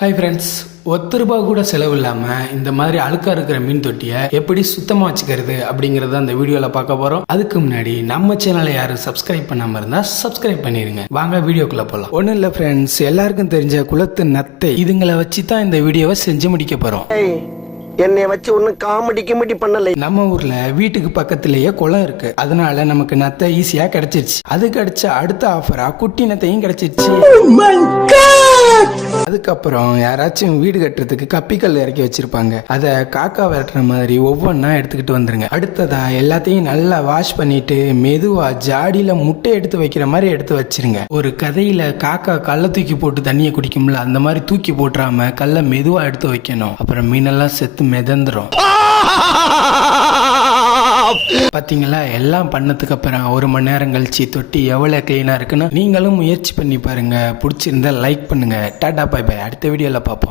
Hi friends, ₹1 கூட செலவு இல்லாமல் இந்த மாதிரி அழுக்கா இருக்கிற மீன் தொட்டியை எப்படி சுத்தமாக வச்சுக்கிறது அப்படிங்கிறத அந்த வீடியோவில் பார்க்க போகிறோம். அதுக்கு முன்னாடி நம்ம சேனலை யாரும் சப்ஸ்கிரைப் பண்ணாமல் இருந்தால் சப்ஸ்கிரைப் பண்ணிடுங்க. வாங்க வீடியோக்குள்ளே போகலாம். ஒன்றும் இல்லை ஃப்ரெண்ட்ஸ், எல்லாருக்கும் தெரிஞ்ச குளத்து நத்தை இதுங்களை வச்சு தான் இந்த வீடியோவை செஞ்சு முடிக்க போகிறோம். என்னை வச்சு ஒன்னும் காமெடி பண்ணல. நம்ம ஊர்ல வீட்டுக்கு பக்கத்திலேயே குளம் இருக்கு, அதனால நமக்கு நத்தை ஈஸியா கிடைச்சிருச்சு. அது கிடைச்ச அடுத்த ஆஃபரா குட்டி நத்தையும் கிடைச்சிருச்சு. அதுக்கப்புறம் யாராச்சும் வீடு கட்டுறதுக்கு கப்பிக்கல் இறக்கி வச்சிருப்பாங்க, அதை காக்கா விரட்டுற மாதிரி ஒவ்வொன்றா எடுத்துக்கிட்டு வந்துருங்க. அடுத்ததா எல்லாத்தையும் நல்லா வாஷ் பண்ணிட்டு மெதுவா ஜாடியில முட்டை எடுத்து வைக்கிற மாதிரி எடுத்து வச்சிருங்க. ஒரு கதையில காக்கா கல்லை தூக்கி போட்டு தண்ணியை குடிக்கும்ல, அந்த மாதிரி தூக்கி போட்டுறாம கல்லை மெதுவா எடுத்து வைக்கணும். அப்புறம் மீனெல்லாம் செத்து மிதந்துரும். பாத்தீங்களா, எல்லாம் பண்ணதுக்கு அப்புறம் 1 மணி நேரம் கழிச்சு தொட்டி எவ்வளவு கிளீனா இருக்குன்னு நீங்களும் முயற்சி பண்ணி பாருங்க. பிடிச்சிருந்தா லைக் பண்ணுங்க. Tata bye bye. அடுத்த வீடியோல பார்ப்போம்.